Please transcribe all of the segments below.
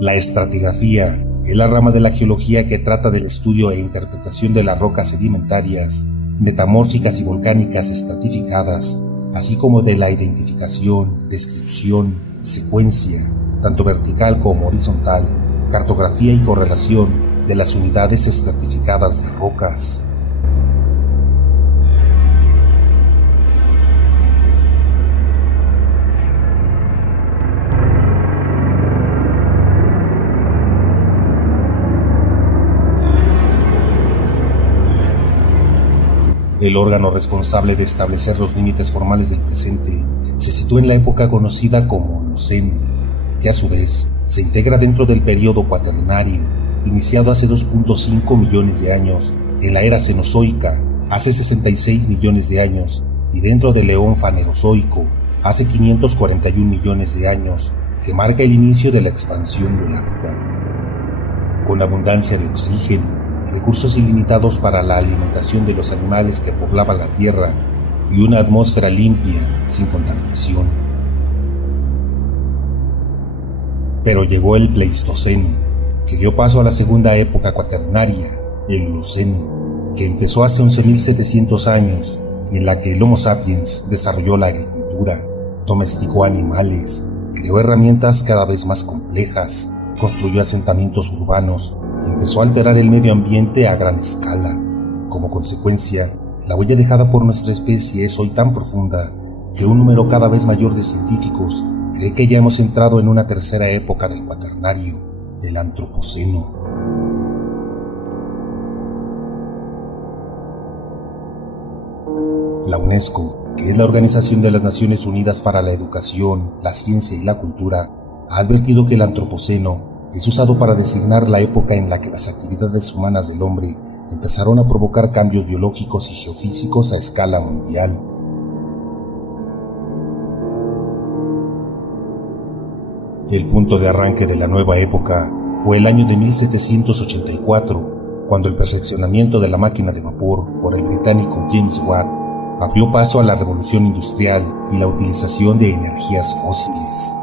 La estratigrafía es la rama de la geología que trata del estudio e interpretación de las rocas sedimentarias, metamórficas y volcánicas estratificadas, así como de la identificación, descripción, secuencia, tanto vertical como horizontal, cartografía y correlación de las unidades estratificadas de rocas. El órgano responsable de establecer los límites formales del presente se sitúa en la época conocida como Holoceno, que a su vez se integra dentro del período cuaternario, iniciado hace 2.5 millones de años en la era Cenozoica, hace 66 millones de años, y dentro del Eón Fanerozoico, hace 541 millones de años, que marca el inicio de la expansión de la vida. Con abundancia de oxígeno, recursos ilimitados para la alimentación de los animales que poblaban la Tierra y una atmósfera limpia, sin contaminación. Pero llegó el Pleistoceno, que dio paso a la segunda época cuaternaria, el Holoceno, que empezó hace 11.700 años y en la que el Homo sapiens desarrolló la agricultura, domesticó animales, creó herramientas cada vez más complejas, construyó asentamientos urbanos y empezó a alterar el medio ambiente a gran escala. Como consecuencia, la huella dejada por nuestra especie es hoy tan profunda que un número cada vez mayor de científicos cree que ya hemos entrado en una tercera época del cuaternario, el Antropoceno. La UNESCO, que es la Organización de las Naciones Unidas para la Educación, la Ciencia y la Cultura, ha advertido que el Antropoceno es usado para designar la época en la que las actividades humanas del hombre empezaron a provocar cambios biológicos y geofísicos a escala mundial. El punto de arranque de la nueva época fue el año de 1784, cuando el perfeccionamiento de la máquina de vapor por el británico James Watt abrió paso a la revolución industrial y la utilización de energías fósiles.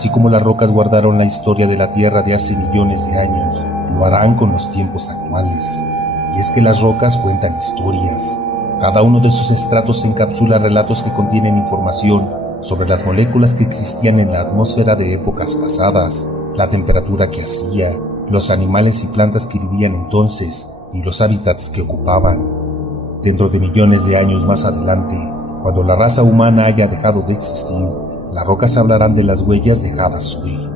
Así como las rocas guardaron la historia de la Tierra de hace millones de años, lo harán con los tiempos actuales. Y es que las rocas cuentan historias. Cada uno de sus estratos encapsula relatos que contienen información sobre las moléculas que existían en la atmósfera de épocas pasadas, la temperatura que hacía, los animales y plantas que vivían entonces y los hábitats que ocupaban. Dentro de millones de años más adelante, cuando la raza humana haya dejado de existir, las rocas hablarán de las huellas dejadas hoy.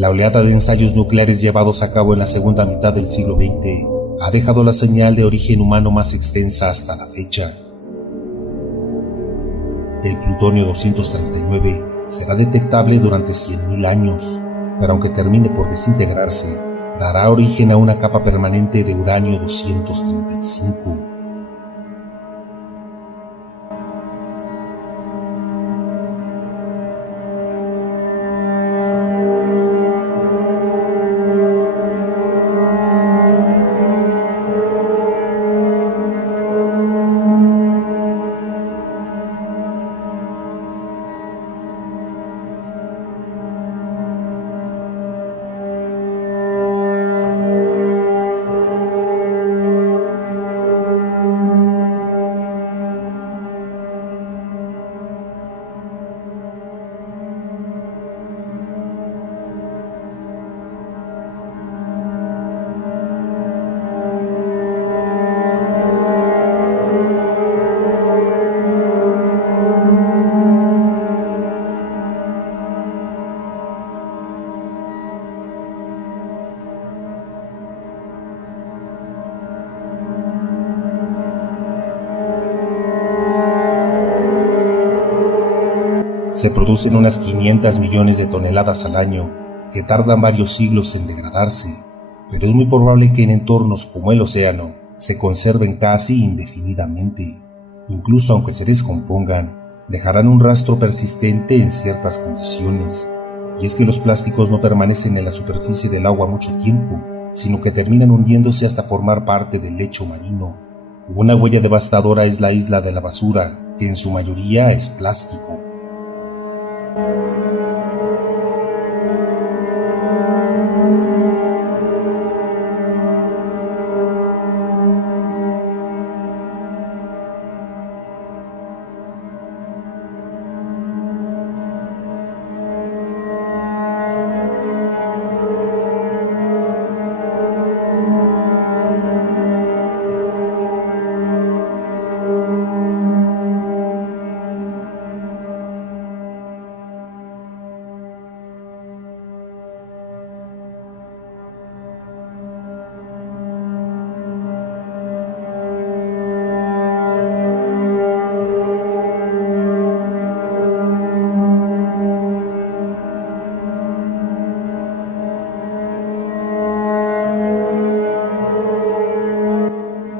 La oleada de ensayos nucleares llevados a cabo en la segunda mitad del siglo XX ha dejado la señal de origen humano más extensa hasta la fecha. El plutonio 239 será detectable durante 100.000 años, pero aunque termine por desintegrarse, dará origen a una capa permanente de uranio 235. Se producen unas 500 millones de toneladas al año que tardan varios siglos en degradarse, pero es muy probable que en entornos como el océano se conserven casi indefinidamente. Incluso aunque se descompongan, dejarán un rastro persistente en ciertas condiciones. Y es que los plásticos no permanecen en la superficie del agua mucho tiempo, sino que terminan hundiéndose hasta formar parte del lecho marino. Una huella devastadora es la isla de la basura, que en su mayoría es plástico.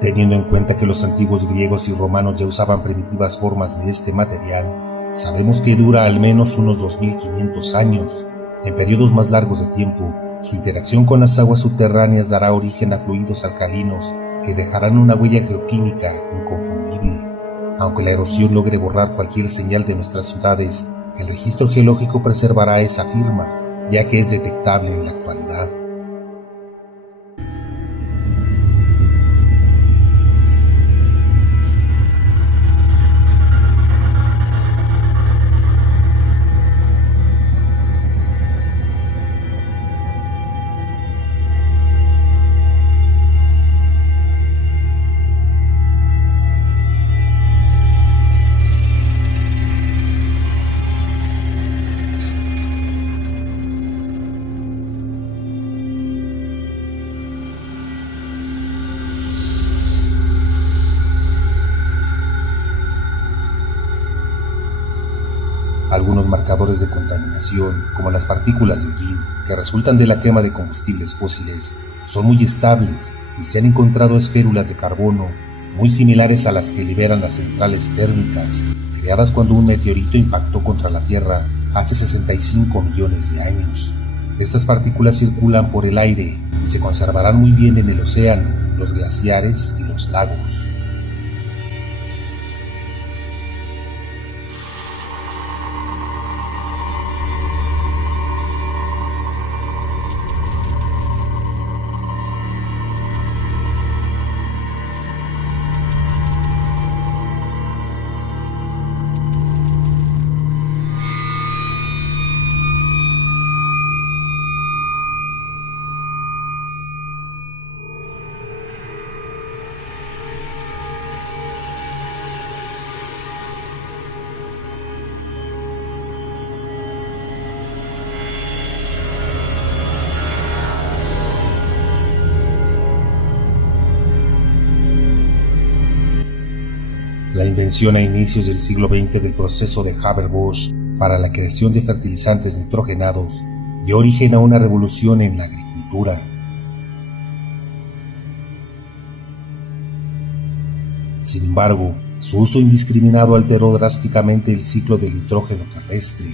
Teniendo en cuenta que los antiguos griegos y romanos ya usaban primitivas formas de este material, sabemos que dura al menos unos 2500 años. En periodos más largos de tiempo, su interacción con las aguas subterráneas dará origen a fluidos alcalinos que dejarán una huella geoquímica inconfundible. Aunque la erosión logre borrar cualquier señal de nuestras ciudades, el registro geológico preservará esa firma, ya que es detectable en la actualidad. Algunos marcadores de contaminación, como las partículas de hollín, que resultan de la quema de combustibles fósiles, son muy estables y se han encontrado esférulas de carbono muy similares a las que liberan las centrales térmicas, creadas cuando un meteorito impactó contra la Tierra hace 65 millones de años. Estas partículas circulan por el aire y se conservarán muy bien en el océano, los glaciares y los lagos. La invención a inicios del siglo XX del proceso de Haber-Bosch para la creación de fertilizantes nitrogenados dio origen a una revolución en la agricultura. Sin embargo, su uso indiscriminado alteró drásticamente el ciclo del nitrógeno terrestre.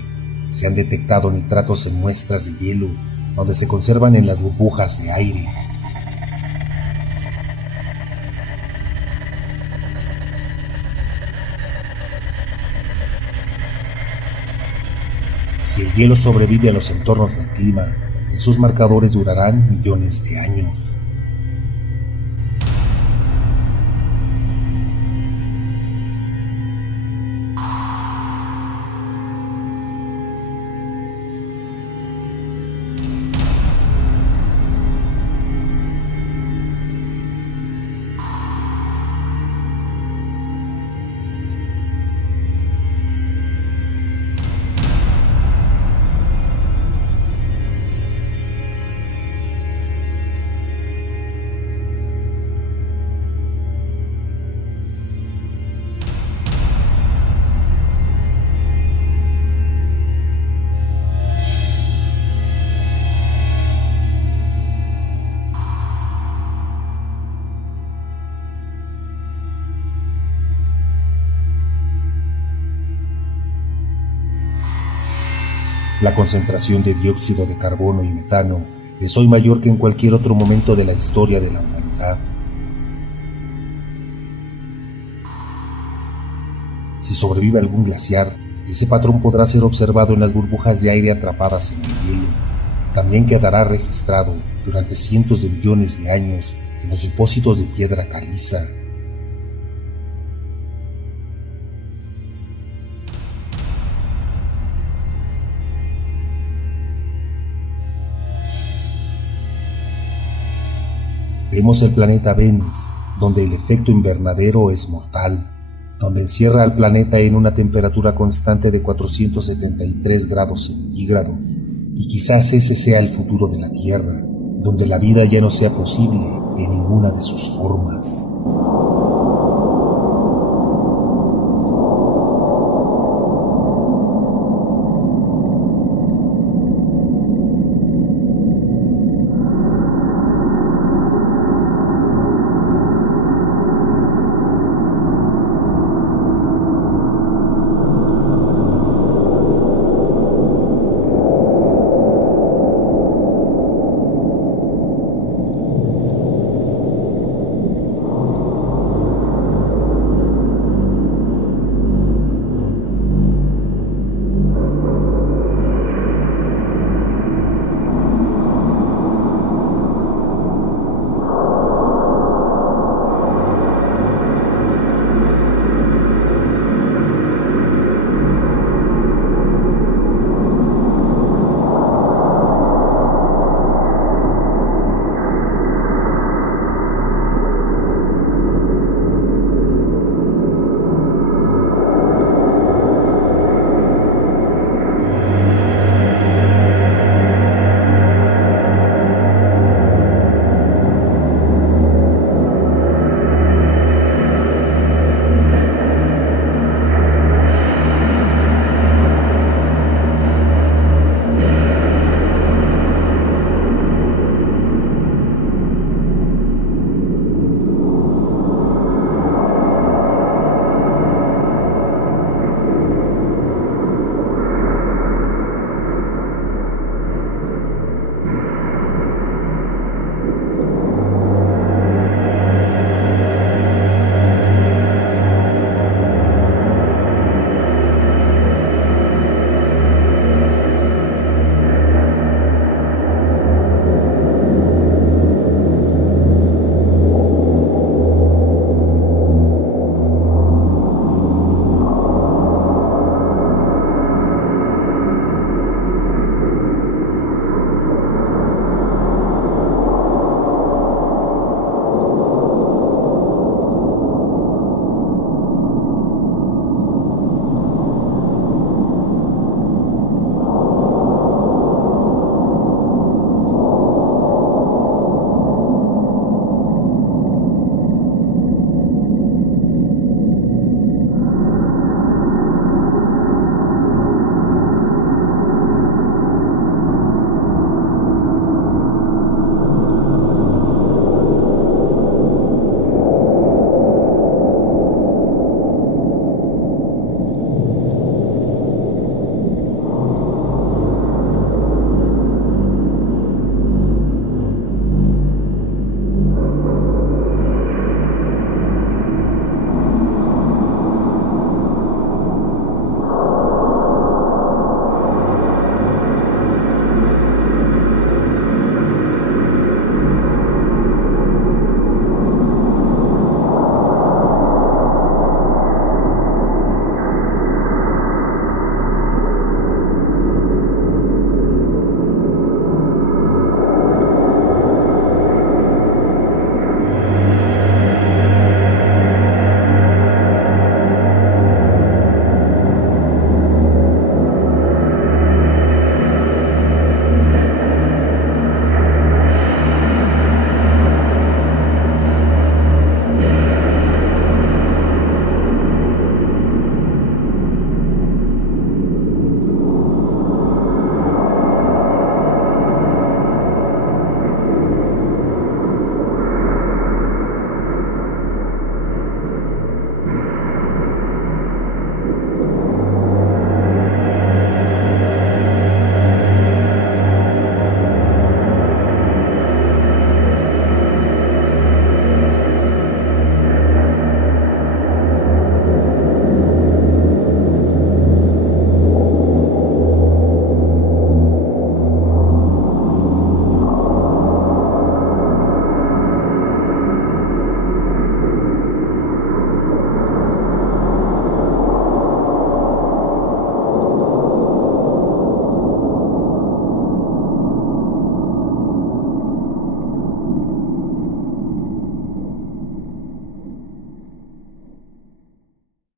Se han detectado nitratos en muestras de hielo, donde se conservan en las burbujas de aire. Si el hielo sobrevive a los entornos del clima, esos marcadores durarán millones de años. La concentración de dióxido de carbono y metano es hoy mayor que en cualquier otro momento de la historia de la humanidad. Si sobrevive algún glaciar, ese patrón podrá ser observado en las burbujas de aire atrapadas en el hielo. También quedará registrado durante cientos de millones de años en los depósitos de piedra caliza. Vemos el planeta Venus, donde el efecto invernadero es mortal, donde encierra al planeta en una temperatura constante de 473 grados centígrados, y quizás ese sea el futuro de la Tierra, donde la vida ya no sea posible en ninguna de sus formas.